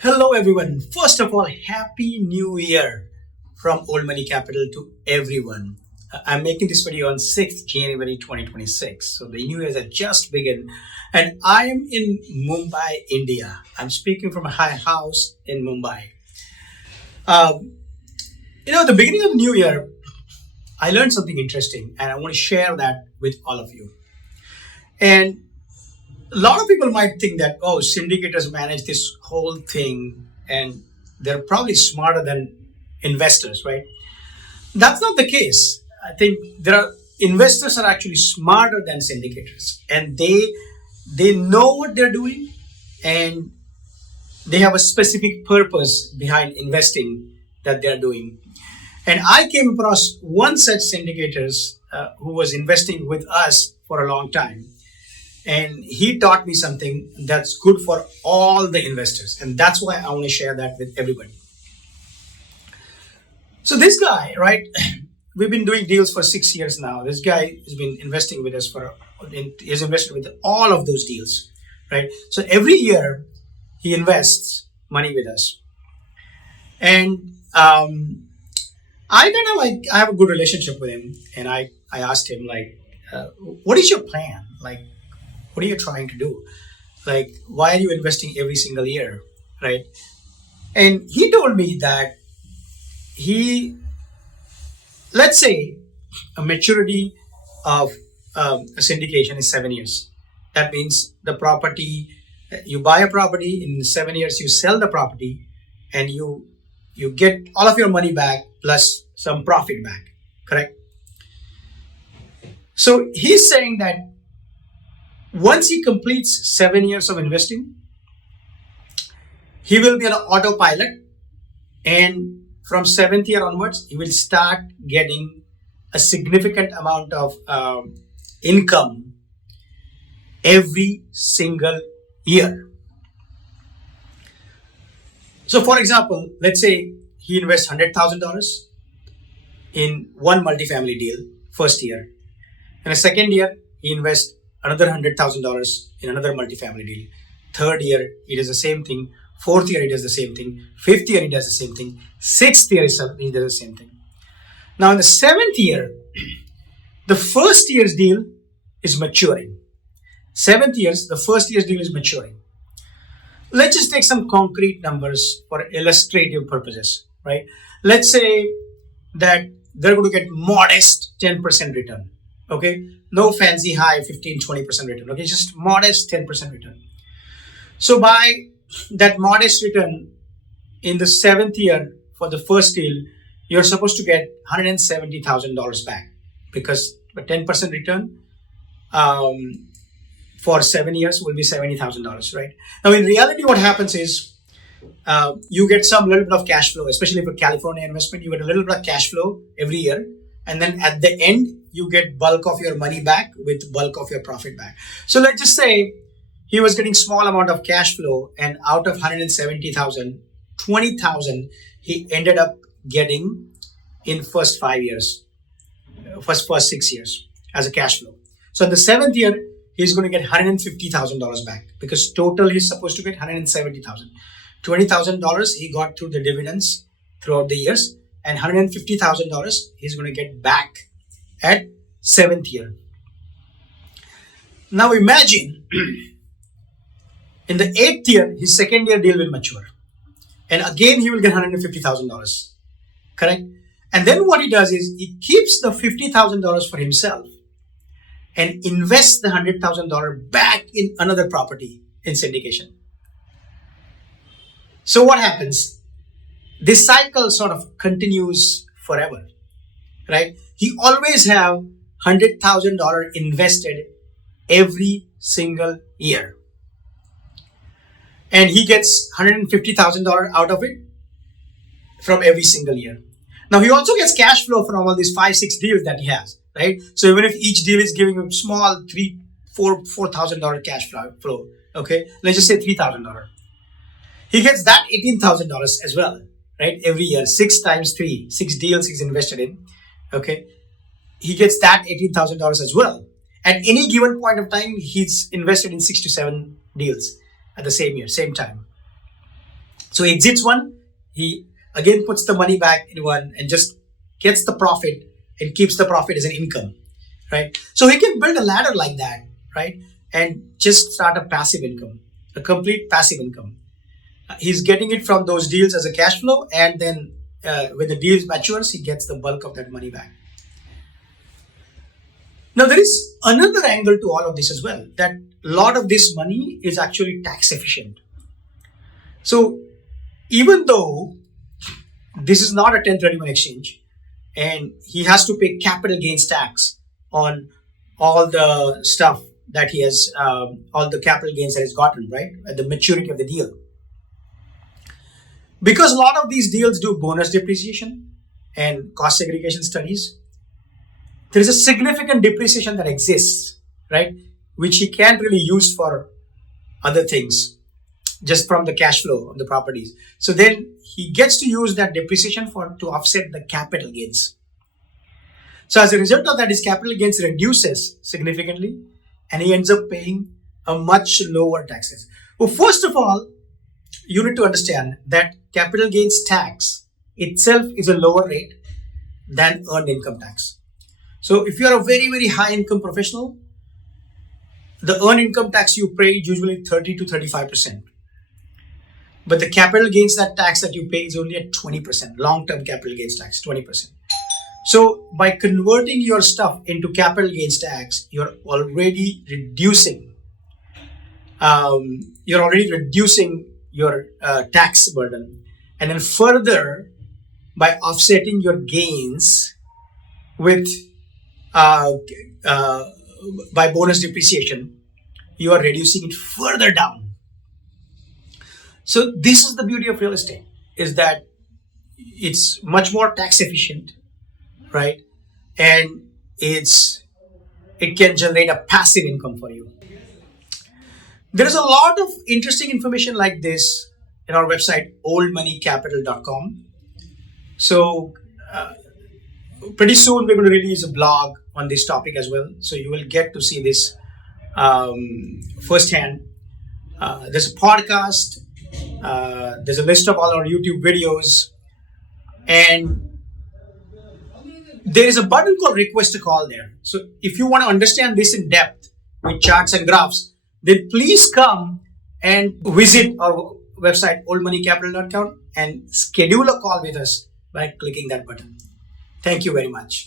Hello, everyone. First of all, Happy New Year from Old Money Capital to everyone. I'm making this video on 6th January 2026. So the New Year has just begun, and I am in Mumbai, India. I'm speaking from a high house in Mumbai. Um, the beginning of the New Year, I learned something interesting, and I want to share that with all of you. And a lot of people might think that, oh, syndicators manage this whole thing and they're probably smarter than investors, right? That's not the case. I think there are investors are actually smarter than syndicators, and they know what they're doing, and they have a specific purpose behind investing that they're doing. And I came across one such syndicators who was investing with us for a long time. And he taught me something that's good for all the investors. And that's why I want to share that with everybody. So this guy, right, we've been doing deals for 6 years now. This guy has been investing with us he's invested with all of those deals, right? So every year he invests money with us. And I have a good relationship with him. And I asked him, what is your plan? What are you trying to do? Why are you investing every single year, right? And he told me that let's say a maturity of a syndication is 7 years. That means you buy a property, in 7 years you sell the property, and you get all of your money back plus some profit back, correct? So he's saying that once he completes 7 years of investing, he will be on autopilot, and from 7th year onwards, he will start getting a significant amount of income every single year. So for example, let's say he invests $100,000 in one multifamily deal first year. And the second year, he invests another $100,000 in another multifamily deal. Third year, he does the same thing. Fourth year, he does the same thing. Fifth year, he does the same thing. Sixth year, he does the same thing. Now, in the 7th year, the first year's deal is maturing. 7th years, the first year's deal is maturing. Let's just take some concrete numbers for illustrative purposes, right? Let's say that they're going to get modest 10% return. Okay, no fancy high 15-20% return. Okay, just modest 10% return. So by that modest return in the 7th year for the first deal, you're supposed to get $170,000 back, because a 10% return for 7 years will be $70,000, right? Now in reality, what happens is you get some little bit of cash flow, especially for California investment. You get a little bit of cash flow every year. And then at the end, you get bulk of your money back with bulk of your profit back. So let's just say he was getting small amount of cash flow, and out of 170,000, 20,000 he ended up getting in first 6 years as a cash flow. So in the 7th year, he's going to get $150,000 back, because total he's supposed to get $170,000. $20,000 he got through the dividends throughout the years, and $150,000 he's going to get back at 7th year. Now imagine in the 8th year, his second year deal will mature, and again he will get $150,000, correct? And then what he does is he keeps the $50,000 for himself and invests the $100,000 back in another property in syndication. So what happens? This cycle sort of continues forever, right? He always have $100,000 invested every single year, and he gets $150,000 out of it from every single year. Now he also gets cash flow from all these 5-6 deals that he has, right? So even if each deal is giving him small $4,000 cash flow, okay, let's just say $3,000. He gets that $18,000 as well, right? Every year, 6 times 3, 6 deals he's invested in, okay? He gets that $18,000 as well. At any given point of time, he's invested in 6 to 7 deals at the same year, same time. So he exits one, he again puts the money back in one and just gets the profit and keeps the profit as an income, right? So he can build a ladder like that, right? And just start a passive income, a complete passive income. He's getting it from those deals as a cash flow, and then when the deal matures, he gets the bulk of that money back. Now, there is another angle to all of this as well, that a lot of this money is actually tax efficient. So even though this is not a 1031 exchange and he has to pay capital gains tax on all the stuff that he has, all the capital gains that he's gotten, right, at the maturity of the deal. Because a lot of these deals do bonus depreciation and cost segregation studies, there is a significant depreciation that exists, right, which he can't really use for other things, just from the cash flow of the properties. So then he gets to use that depreciation to offset the capital gains. So as a result of that, his capital gains reduces significantly, and he ends up paying a much lower taxes. Well, first of all, you need to understand that capital gains tax itself is a lower rate than earned income tax. So if you are a very, very high income professional, the earned income tax you pay is usually 30 to 35%. But the capital gains tax that you pay is only at 20%, long-term capital gains tax, 20%. So by converting your stuff into capital gains tax, you're already reducing your tax burden. And then further, by offsetting your gains with by bonus depreciation, you are reducing it further down. So this is the beauty of real estate, is that it's much more tax efficient, right? And it can generate a passive income for you. There is a lot of interesting information like this in our website, 𝐒𝐨𝐿moneycapital.com. So pretty soon we're going to release a blog on this topic as well. So you will get to see this firsthand. There's a podcast. There's a list of all our YouTube videos. And there is a button called request a call there. So if you want to understand this in depth with charts and graphs, then please come and visit our website, 𝐒𝐨𝐿moneycapital.com, and schedule a call with us by clicking that button. Thank you very much.